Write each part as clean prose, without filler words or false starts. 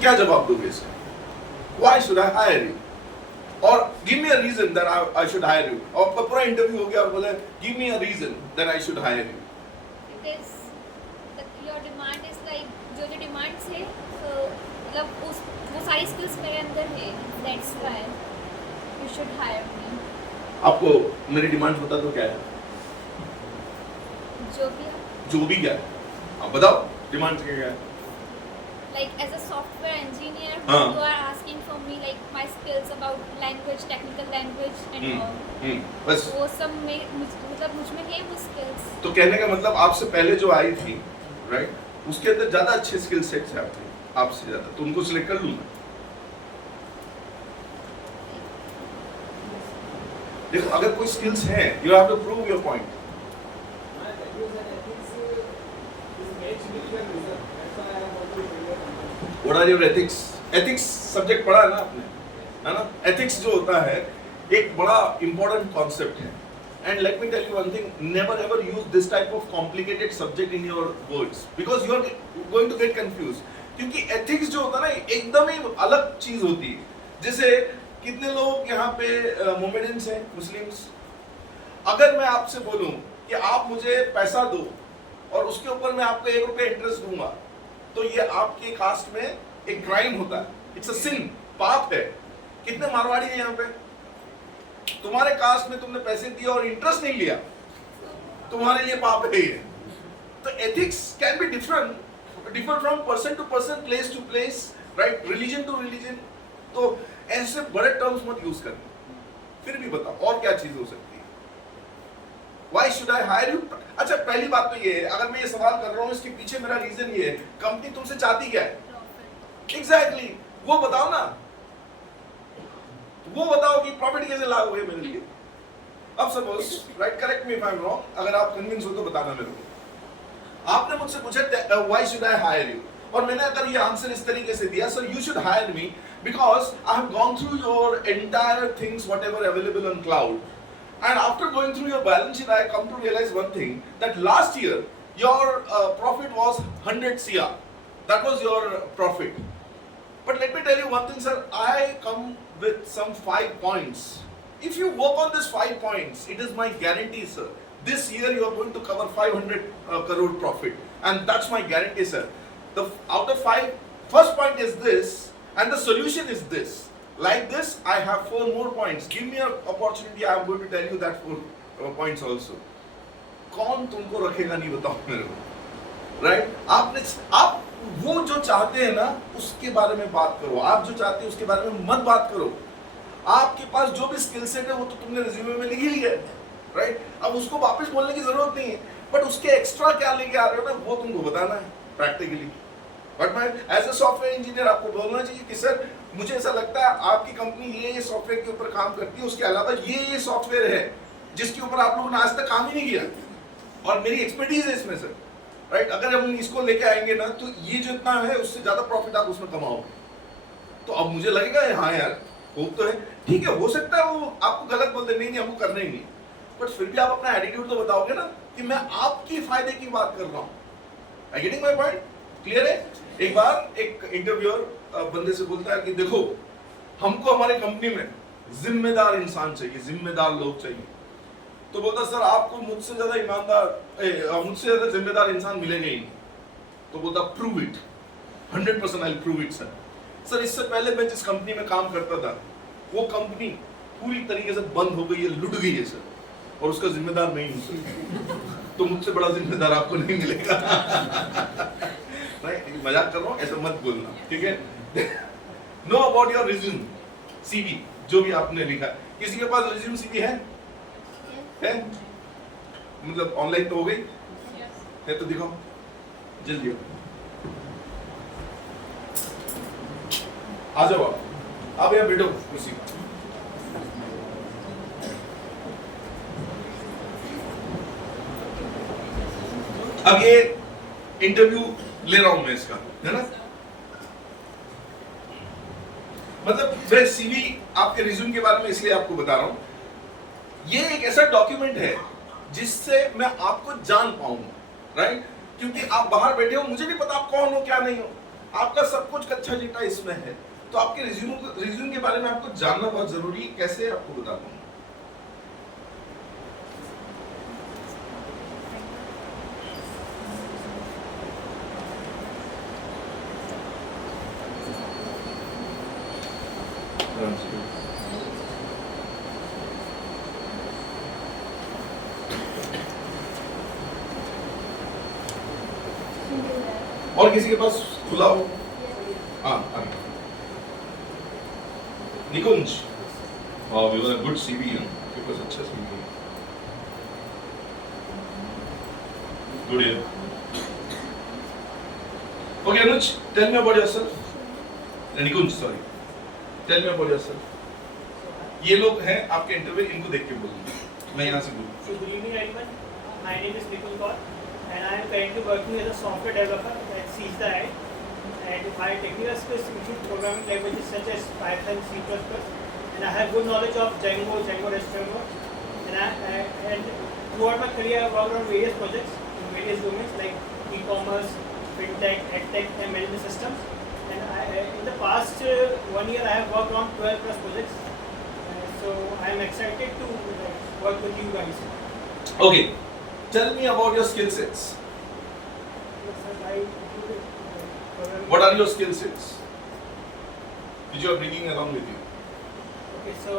क्या जवाब दोगे इसका? Why should I hire you? और give me a reason that I should hire you. और पूरा इंटरव्यू हो गया और बोले give me a reason that I should hire you. Because your demand is like जो डिमांड्स है so मतलब वो सारी स्किल्स मेरे अंदर है, that's why you should hire me. आपको मेरी डिमांड बता दो क्या है? जो भी क्या है आप बताओ, डिमांड क्या है? Like as a software engineer, हाँ. you are asking for me like my skills about language, technical language and all. बस वो सब में मतलब मुझ में है वो skills. तो कहने का मतलब आपसे पहले जो आई थी, राइट, उसके अंदर ज्यादा अच्छे स्किल सेट्स हैं आपसे ज्यादा, तो उनको सिलेक्ट कर लूंगा। देखो अगर कोई स्किल्स हैं, you have to prove your point. What are your ethics? Ethics subject पढ़ा है ना आपने, है ना? एथिक्स जो होता है एक बड़ा इंपॉर्टेंट कॉन्सेप्ट है। And let me tell you one thing, never ever use this type of complicated subject in your words because you are going to get confused. क्योंकि ethics जो होता है ना एकदम ही अलग चीज होती है। जैसे कितने लोग यहाँ पे मोमेडियंस हैं, मुस्लिम्स, अगर मैं आपसे बोलूं कि आप मुझे पैसा दो और उसके ऊपर मैं आपको 1 रुपया इंटरेस्ट दूंगा, तो ये आपके कास्ट में एक क्राइम होता है, इट्स अ सिन, पाप है। कितने मारवाड़ी हैं यहाँ पे? तुम्हारे कास्ट में तुमने पैसे दिए और इंटरेस्ट नहीं लिया, तुम्हारे लिए पाप है ये। तो ethics can be differ from person to person, place to place, right, religion to religion. तो ऐसे बड़े टर्म्स मत यूज करना। फिर भी बताओ और क्या चीज हो सकती है? Why should I hire you? अच्छा पहली बात तो ये है, अगर मैं ये सवाल कर रहा हूँ इसके पीछे मेरा रीजन ये है, कंपनी तुमसे चाहती क्या है? एग्जैक्टली, वो बताओ ना, वो बताओ कि प्रॉफिट कैसे लागू है मेरे लिए। अब suppose, right, correct me if I am wrong, अगर आप कन्विंस हो तो बताना मेरे को। आपने मुझसे पूछा why should I hire you, और मैंने अगर ये आंसर इस तरीके से दिया, sir you should hire me because I have gone through your entire things whatever available on cloud, and after going through your balance sheet I come to realize one thing, that last year your profit was 100 CR. That was your profit. But let me tell you one thing, sir, I come with some 5 points. If you work on these 5 points, it is my guarantee, sir, this year you are going to cover 500 crore profit, and that's my guarantee, sir. The out of 5, first point is this and the solution is this. Like this I have 4 more points. Give me an opportunity, I am going to tell you that 4 points also. कौन तुमको रखेगा नहीं बताओ मेरे को, right? आप वो जो चाहते हैं ना उसके बारे में बात करो, आप जो चाहते हैं उसके बारे में मत बात करो। आपके पास जो भी स्किल सेट है वो तो तुमने रिज्यूमे में लिख ही लिया है, राइट? अब उसको वापस बोलने की जरूरत नहीं है, बट उसके एक्स्ट्रा क्या लेके आ रहे हो ना वो तुमको बताना है प्रैक्टिकली। बट मैं एज ए सॉफ्टवेयर इंजीनियर आपको बोलना चाहिए कि सर मुझे ऐसा लगता है आपकी कंपनी ये सॉफ्टवेयर के ऊपर काम करती है, उसके अलावा ये सॉफ्टवेयर है जिसके ऊपर आप लोगों ने आज तक काम ही नहीं किया और मेरी एक्सपर्टीज है इसमें सर, राइट? अगर हम इसको लेके आएंगे ना तो ये जो इतना है उससे ज्यादा प्रॉफिट आप उसमें कमाओगे। तो अब मुझे लगेगा हाँ यार वो तो है, ठीक है, हो सकता है वो आपको गलत बोल दे, नहीं हमको करना ही नहीं, बट फिर भी आप अपना एटीट्यूड तो बताओगे ना कि मैं आपकी फायदे की बात कर रहा हूँ। I getting my point? Clear है? एक बार एक इंटरव्यूअर बंदे से बोलता है कि देखो हमको हमारे कंपनी में जिम्मेदार इंसान चाहिए, जिम्मेदार लोग चाहिए। तो बोलता सर आपको मुझसे ज्यादा ईमानदार, मुझसे ज्यादा जिम्मेदार इंसान मिलेंगे ही नहीं। तो बोलता prove it, 100% I will prove it sir. Sir इससे पहले मैं जिस कंपनी में काम करता था वो कंपनी पूरी तरीके से बंद हो गई है, लुट गई है सर, और उसका जिम्मेदार मैं ही हूं सर। तो मुझसे बड़ा जिम्मेदार आपको नहीं मिलेगा। नहीं मजाक कर रहा हूँ, ऐसा मत बोलना, ठीक है? Know about your resume, CV, जो भी आपने लिखा। किसी के पास रिज्यूम सीवी है? मतलब ऑनलाइन तो हो गई है, तो दिखाओ जल्दी। आ जाओ आप यहाँ बैठो कुर्सी। अब ये इंटरव्यू ले रहा हूं मैं इसका, है ना? मतलब मैं सीवी आपके रिज्यूम के बारे में इसलिए आपको बता रहा हूं, ये एक ऐसा डॉक्यूमेंट है जिससे मैं आपको जान पाऊंगा, राइट? क्योंकि आप बाहर बैठे हो, मुझे नहीं पता आप कौन हो क्या नहीं हो, आपका सब कुछ कच्चा चिट्ठा इसमें है, तो आपके रिज्यूम के बारे में आपको जानना बहुत जरूरी है। कैसे आपको बताता हूँ। और किसी के पास खुला हो? हाँ, Nikunj, we were good CV, आपके पास अच्छा सीवी है, good year. Okay Anuj, tell me about yourself. Nikunj sorry, tell me about yourself. ये लोग हैं आपके इंटरव्यू, इनको देख के बोलूंगा, मैं यहाँ से बोलूँ। So good evening everyone. My name is Nikul Kaur and I am currently working as a software developer at Seizda AI. And my technical skills include programming languages such as Python, C++, and I have good knowledge of Django, Django REST framework. And throughout my career, I worked on various projects in various domains like e-commerce, fintech, edtech, and management systems. And in the past 1 year, I have worked on 12 plus projects. So I am excited to work with you guys. Okay, tell me about your skill sets. Yes, sir, I included programming. What are your skill sets which you are bringing along with you? Okay, so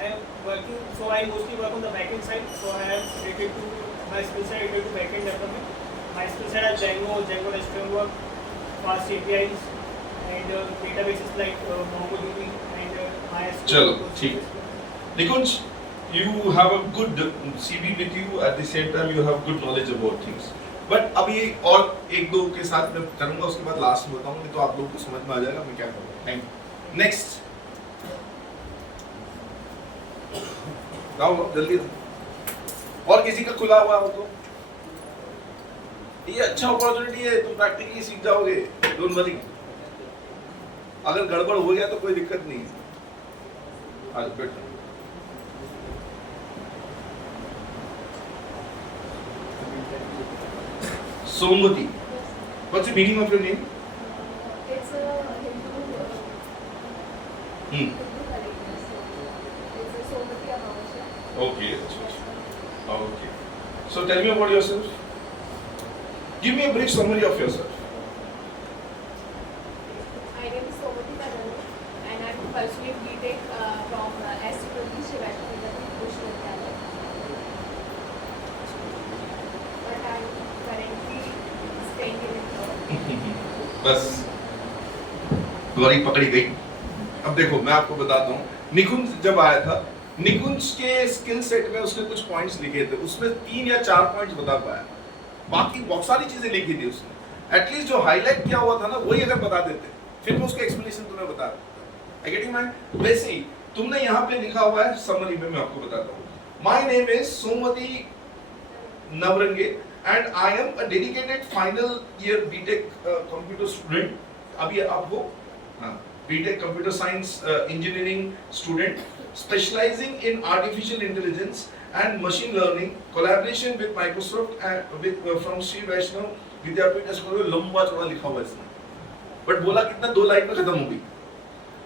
I am working. So I mostly work on the backend side. So I am related to my skill set related to backend development. My skill set are Django, Django REST framework, fast APIs, and databases like MongoDB and MySQL. चलो, ठीक। Nikunj, you have a good CV with you. At the same time, you have good knowledge about things. But अभी और एक दो के साथ मैं करूँगा, उसके बाद लास्ट में बताऊँगा, तो आप लोगों को समझ में आ जाएगा मैं क्या करूँगा। Thank you. नेक्स्ट, आओ जल्दी। और किसी का खुला हुआ हो तो ये अच्छा अपॉर्चुनिटी है, तुम प्रैक्टिकली सीख जाओगे। डोंट वरी, अगर गड़बड़ हो गया तो कोई दिक्कत नहीं है। आज बैठो। Somati, what's the meaning of your name? It's a Hindu Hmm. character. It's a Somati Amavasya. Okay. Okay. So tell me about yourself. Give me a brief summary of yourself. My name is Somati Kadanu and I'm pursuing BTech from STW Shivaji Vishwavidyalaya. But I'm currently staying in Indore. बस तुम्हारी पकड़ी गई। अब देखो मैं आपको बताता हूँ, निकुंज जब आया था, निकुंज के स्किल सेट में उसने कुछ पॉइंट्स लिखे थे, उसमें 3 या 4 पॉइंट्स बता पाया, बाकी बहुत सारी चीजें लिखी थी उसने। एटलीस्ट जो हाईलाइट किया हुआ था ना, वही अगर बता देते फिर मैं उसका एक्सप्लेनेशन तुम्हें बता देता। I getting my? वैसे ही तुमने यहाँ पे लिखा हुआ है समरी में, मैं आपको बताता हूँ। My name is Somvati Navrange and I am a dedicated final year BTech computer student. अभी आप हो? हाँ, BTech computer science engineering student, specializing in artificial intelligence and machine learning, collaboration with Microsoft and with from Sri Vaishnav Vidyapeeth school में। लंबा चौड़ा लिखा हुआ है इसमें, बट बोला कितना 2 लाइन में खत्म हो गई।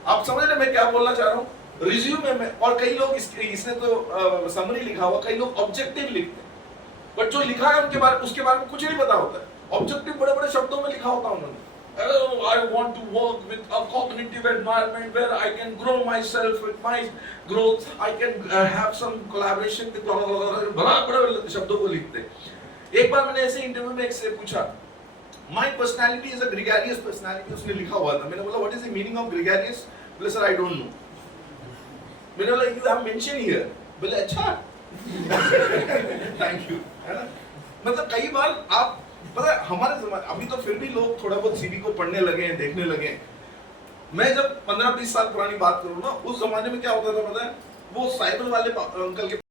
आप समझ रहे मैं क्या बोलना चाह रहा हूँ? रिज्यूमे में, और कई लोग इसने तो समरी लिखा हुआ, कई लोग ऑब्जेक्टिव लिखते हैं, बट जो लिखा है उसके बारे में कुछ नहीं पता होता है। ऑब्जेक्टिव बड़े बड़े शब्दों में लिखा होता है उन्होंने। I want to work with a cognitive environment where I can grow myself with my growth. I can have some collaboration with बड़े शब्दों को लिखते हैं। एक बार मैंने ऐसे इंटरव्यू में एक से पूछा, My personality is a gregarious personality, उसने लिखा हुआ था। मैंने बोला What is the meaning of gregarious? बोले सर I don't know। मैंने बोला You have mentioned here। बोले अच्छा थैंक यू, है ना। मतलब कई बार आप पता है हमारे जमाने, अभी तो फिर भी लोग थोड़ा बहुत सीवी को पढ़ने लगे हैं, देखने लगे हैं। मैं जब 15-20 साल पुरानी बात करूँ ना, उस जमाने में क्या होता था पता है, वो साइकिल वाले अंकल के